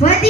પતિ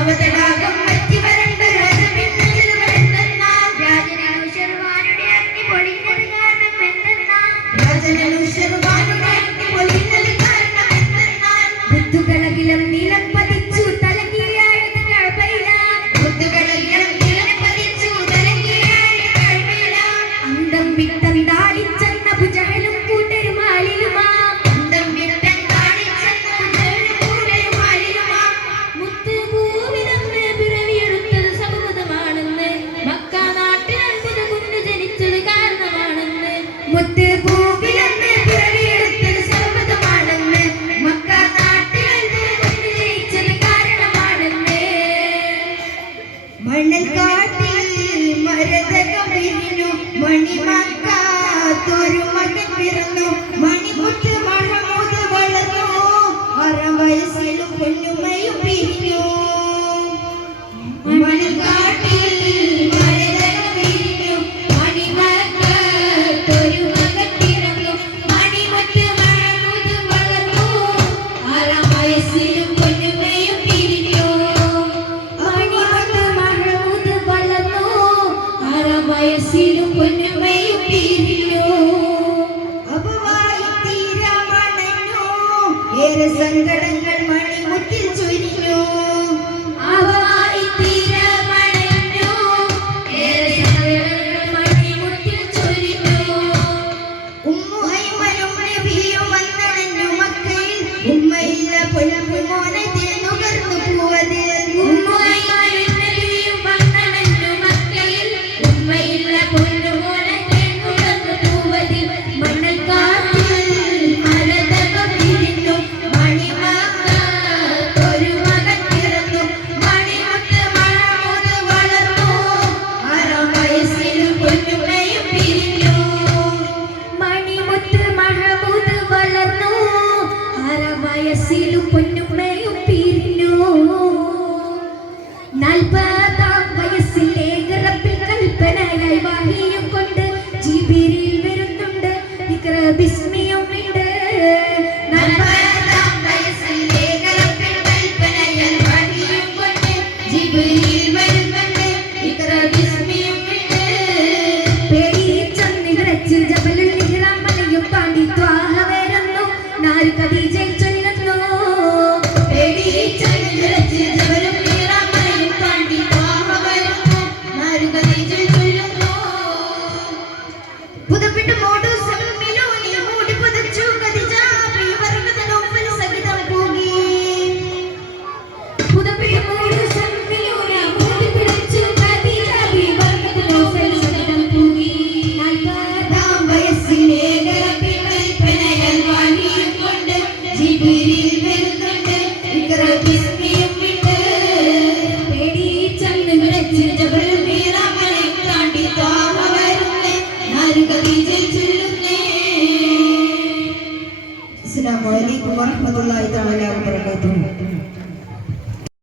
Dale que